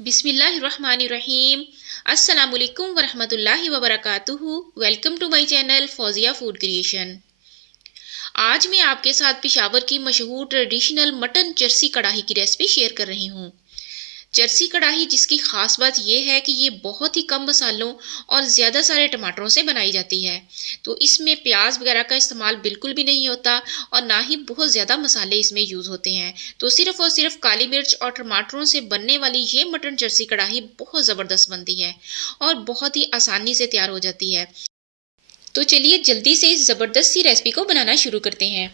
बिस्मिल्लाहिर्रहमानिर्रहीम। अस्सलाम वालेकुम वरहमतुल्लाहि वबरकातुहू। Welcome to my channel Fauzia food creation. आज मैं आपके साथ पेशावर की मशहूर ट्रेडिशनल मटन चरसी कढ़ाई की रेसिपी शेयर कर रही हूँ। चरसी कढ़ाई जिसकी खास बात यह है कि ये बहुत ही कम मसालों और ज़्यादा सारे टमाटरों से बनाई जाती है। तो इसमें प्याज वगैरह का इस्तेमाल बिल्कुल भी नहीं होता और ना ही बहुत ज़्यादा मसाले इसमें यूज़ होते हैं। तो सिर्फ और सिर्फ काली मिर्च और टमाटरों से बनने वाली ये मटन चरसी कढ़ाई बहुत ज़बरदस्त बनती है और बहुत ही आसानी से तैयार हो जाती है। तो चलिए जल्दी से इस ज़बरदस्त सी रेसिपी को बनाना शुरू करते हैं।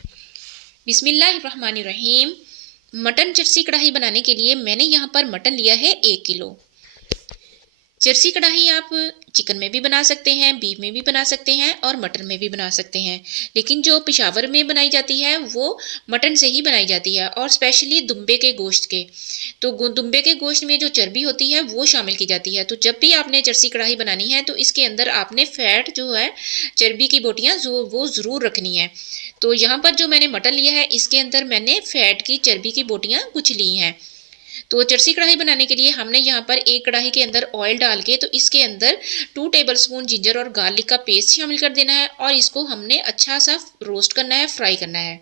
बिस्मिल्लाहिर्रहमानिर्रहीम। मटन चरसी कढ़ाई बनाने के लिए मैंने यहाँ पर मटन लिया है 1 किलो। चरसी कढ़ाई आप चिकन में भी बना सकते हैं, बीफ में भी बना सकते हैं और मटन में भी बना सकते हैं, लेकिन जो पेशावर में बनाई जाती है वो मटन से ही बनाई जाती है और स्पेशली दुम्बे के गोश्त के। तो दुम्बे के गोश्त में जो चर्बी होती है वो शामिल की जाती है। तो जब भी आपने चरसी कढ़ाई बनानी है तो इसके अंदर आपने फैट जो है, चर्बी की बोटियाँ वो ज़रूर रखनी है। तो यहाँ पर जो मैंने मटन लिया है इसके अंदर मैंने फैट की, चर्बी की बोटियाँ कुछ ली हैं। तो चरसी कढ़ाई बनाने के लिए हमने यहाँ पर एक कढ़ाई के अंदर ऑयल डाल के तो इसके अंदर 2 टेबलस्पून जिंजर और गार्लिक का पेस्ट शामिल कर देना है और इसको हमने अच्छा सा रोस्ट करना है, फ्राई करना है।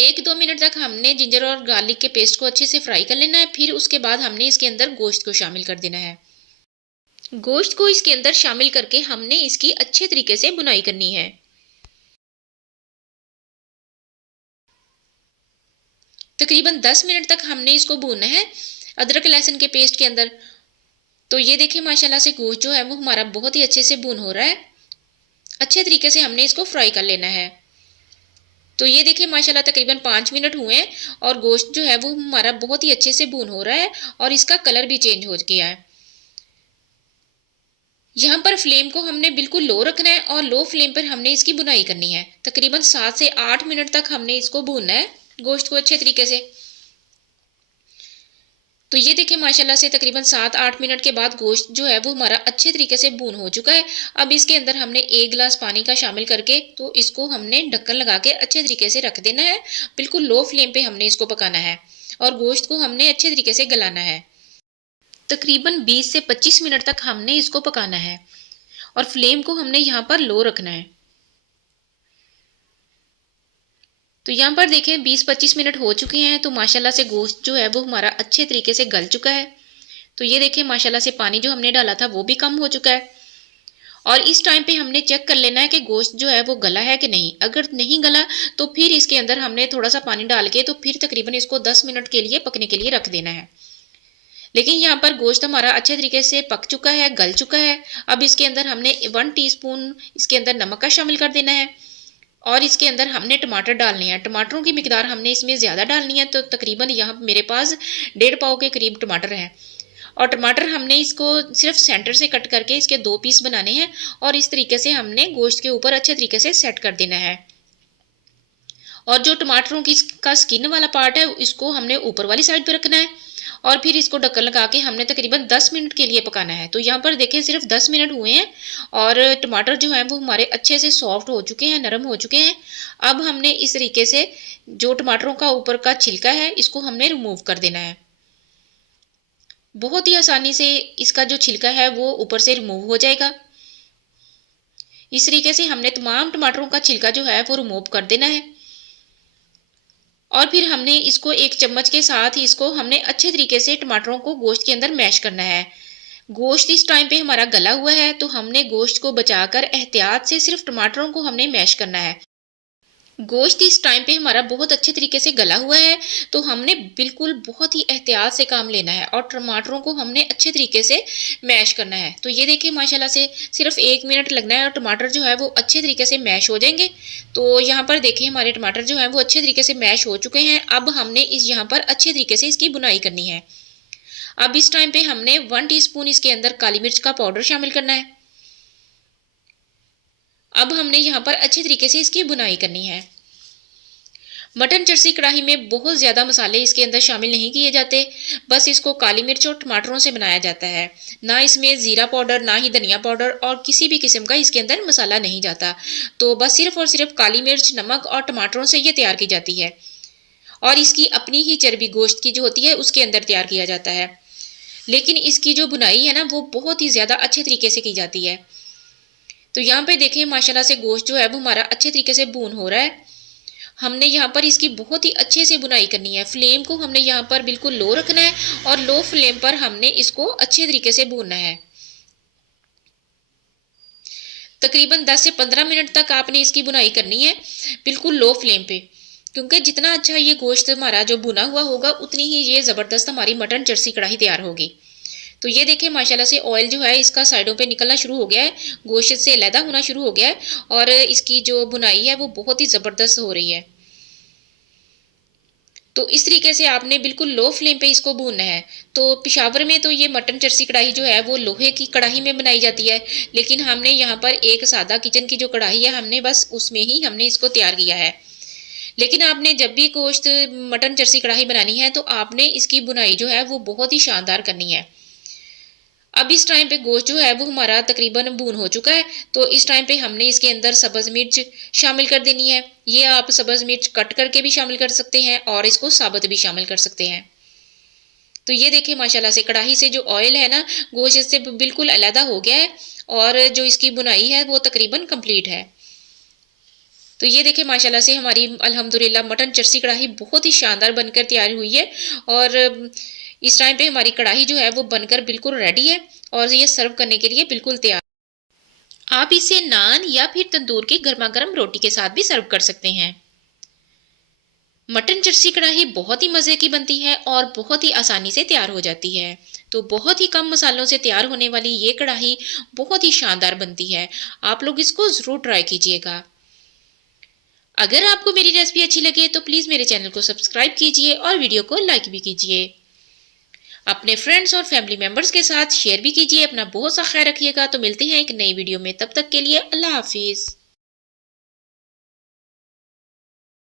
1-2 मिनट तक हमने जिंजर और गार्लिक के पेस्ट को अच्छे से फ्राई कर लेना है। फिर उसके बाद हमने इसके अंदर गोश्त को शामिल कर देना है। गोश्त को इसके अंदर शामिल करके हमने इसकी अच्छे तरीके से बुनाई करनी है। तकरीबन 10 मिनट तक हमने इसको भूनना है अदरक लहसुन के पेस्ट के अंदर। तो ये देखिए माशाल्लाह से गोश्त जो है वो हमारा बहुत ही अच्छे से भून हो रहा है। अच्छे तरीके से हमने इसको फ्राई कर लेना है। तो ये देखिए माशाल्लाह तकरीबन 5 मिनट हुए हैं और गोश्त जो है वो हमारा बहुत ही अच्छे से भून हो रहा है और इसका कलर भी चेंज हो गया है। यहाँ पर फ्लेम को हमने बिल्कुल लो रखना है और लो फ्लेम पर हमने इसकी बुनाई करनी है। तकरीबन 7 से 8 मिनट तक हमने इसको भूनना है, गोश्त को अच्छे तरीके से। तो ये देखिए माशाल्लाह से तकरीबन 7-8 मिनट के बाद गोश्त जो है वो हमारा अच्छे तरीके से भून हो चुका है। अब इसके अंदर हमने 1 गिलास पानी का शामिल करके तो इसको हमने ढक्कन लगा के अच्छे तरीके से रख देना है। बिल्कुल लो फ्लेम पे हमने इसको पकाना है और गोश्त को हमने अच्छे तरीके से गलाना है। तकरीबन 20 से 25 मिनट तक हमने इसको पकाना है और फ्लेम को हमने यहाँ पर लो रखना है। तो यहाँ पर देखें 20-25 मिनट हो चुके हैं तो माशाल्लाह से गोश्त जो है वो हमारा अच्छे तरीके से गल चुका है। तो ये देखें माशाल्लाह से पानी जो हमने डाला था वो भी कम हो चुका है और इस टाइम पे हमने चेक कर लेना है कि गोश्त जो है वो गला है कि नहीं। अगर नहीं गला तो फिर इसके अंदर हमने थोड़ा सा पानी डाल के तो फिर तकरीबन इसको 10 मिनट के लिए पकने के लिए रख देना है। लेकिन यहाँ पर गोश्त हमारा अच्छे तरीके से पक चुका है, गल चुका है। अब इसके अंदर हमने 1 टीस्पून इसके अंदर नमक का शामिल कर देना है और इसके अंदर हमने टमाटर डालने हैं। टमाटरों की मिकदार हमने इसमें ज़्यादा डालनी है। तो तकरीबन यहाँ मेरे पास 1.5 पाव के करीब टमाटर हैं और टमाटर हमने इसको सिर्फ सेंटर से कट करके इसके 2 पीस बनाने हैं और इस तरीके से हमने गोश्त के ऊपर अच्छे तरीके से सेट कर देना है। और जो टमाटरों की का स्किन वाला पार्ट है इसको हमने ऊपर वाली साइड पे रखना है और फिर इसको ढक्कन लगा के हमने तकरीबन 10 मिनट के लिए पकाना है। तो यहाँ पर देखें सिर्फ 10 मिनट हुए हैं और टमाटर जो है वो हमारे अच्छे से सॉफ्ट हो चुके हैं, नरम हो चुके हैं। अब हमने इस तरीके से जो टमाटरों का ऊपर का छिलका है इसको हमने रिमूव कर देना है। बहुत ही आसानी से इसका जो छिलका है वो ऊपर से रिमूव हो जाएगा। इस तरीके से हमने तमाम टमाटरों का छिलका जो है वो रिमूव कर देना है और फिर हमने इसको एक चम्मच के साथ ही इसको हमने अच्छे तरीके से टमाटरों को गोश्त के अंदर मैश करना है। गोश्त इस टाइम पे हमारा गला हुआ है तो हमने गोश्त को बचाकर एहतियात से सिर्फ टमाटरों को हमने मैश करना है। गोश्त इस टाइम पे हमारा बहुत अच्छे तरीके से गला हुआ है तो हमने बिल्कुल बहुत ही एहतियात से काम लेना है और टमाटरों को हमने अच्छे तरीके से मैश करना है। तो ये देखिए माशाल्लाह से सिर्फ 1 मिनट लगना है और टमाटर जो है वो अच्छे तरीके से मैश हो जाएंगे। तो यहाँ पर देखिए हमारे टमाटर जो है वो अच्छे तरीके से मैश हो चुके हैं। अब हमने इस यहाँ पर अच्छे तरीके से इसकी बुनाई करनी है। अब इस टाइम पे हमने 1 टीस्पून इसके अंदर काली मिर्च का पाउडर शामिल करना है। अब हमने यहाँ पर अच्छे तरीके से इसकी बुनाई करनी है। मटन चरसी कढ़ाई में बहुत ज़्यादा मसाले इसके अंदर शामिल नहीं किए जाते, बस इसको काली मिर्च और टमाटरों से बनाया जाता है। ना इसमें ज़ीरा पाउडर, ना ही धनिया पाउडर और किसी भी किस्म का इसके अंदर मसाला नहीं जाता। तो बस सिर्फ और सिर्फ काली मिर्च, नमक और टमाटरों से ये तैयार की जाती है और इसकी अपनी ही चर्बी गोश्त की जो होती है उसके अंदर तैयार किया जाता है। लेकिन इसकी जो बुनाई है ना वो बहुत ही ज़्यादा अच्छे तरीके से की जाती है। तो यहाँ पे देखें माशाल्लाह से गोश्त जो है वो हमारा अच्छे तरीके से भून हो रहा है। हमने यहाँ पर इसकी बहुत ही अच्छे से बुनाई करनी है। फ्लेम को हमने यहाँ पर बिल्कुल लो रखना है और लो फ्लेम पर हमने इसको अच्छे तरीके से भूनना है। तकरीबन 10 से 15 मिनट तक आपने इसकी बुनाई करनी है, बिल्कुल लो फ्लेम पे, क्योंकि जितना अच्छा ये गोश्त हमारा जो भुना हुआ होगा उतनी ही ये ज़बरदस्त हमारी मटन चरसी कढ़ाई तैयार होगी। तो ये देखिए माशाल्लाह से ऑयल जो है इसका साइडों पे निकलना शुरू हो गया है, गोश्त से अलहदा होना शुरू हो गया है और इसकी जो बुनाई है वो बहुत ही ज़बरदस्त हो रही है। तो इस तरीके से आपने बिल्कुल लो फ्लेम पे इसको भूनना है। तो पेशावर में तो ये मटन चरसी कढ़ाई जो है वो लोहे की कढ़ाई में बनाई जाती है, लेकिन हमने यहाँ पर एक सादा किचन की जो कढ़ाई है हमने बस उसमें ही हमने इसको तैयार किया है। लेकिन आपने जब भी गोश्त मटन चरसी कढ़ाई बनानी है तो आपने इसकी बुनाई जो है वो बहुत ही शानदार करनी है। अब इस टाइम पे गोश्त जो है वो हमारा तकरीबन भून हो चुका है। तो इस टाइम पे हमने इसके अंदर सब्ज़ मिर्च शामिल कर देनी है। ये आप सब्ज़ मिर्च कट करके भी शामिल कर सकते हैं और इसको साबुत भी शामिल कर सकते हैं। तो ये देखिए माशाल्लाह से कढ़ाई से जो ऑयल है ना गोश्त से बिल्कुल अलहदा हो गया है और जो इसकी बुनाई है वो तकरीबन कंप्लीट है। तो ये देखिए माशाल्लाह से हमारी अल्हम्दुलिल्लाह मटन चरसी कढ़ाई बहुत ही शानदार बनकर तैयार हुई है और इस टाइम पे हमारी कढ़ाई जो है वो बनकर बिल्कुल रेडी है और ये सर्व करने के लिए बिल्कुल तैयार। आप इसे नान या फिर तंदूर की गर्मा गर्म रोटी के साथ भी सर्व कर सकते हैं। मटन चरसी कढ़ाई बहुत ही मज़े की बनती है और बहुत ही आसानी से तैयार हो जाती है। तो बहुत ही कम मसालों से तैयार होने वाली ये कढ़ाई बहुत ही शानदार बनती है। आप लोग इसको ज़रूर ट्राई कीजिएगा। अगर आपको मेरी रेसिपी अच्छी लगे तो प्लीज़ मेरे चैनल को सब्सक्राइब कीजिए और वीडियो को लाइक भी कीजिए। अपने फ्रेंड्स और फैमिली मेंबर्स के साथ शेयर भी कीजिए। अपना बहुत सा ख्याल रखिएगा। तो मिलते हैं एक नई वीडियो में, तब तक के लिए अल्लाह हाफिज़।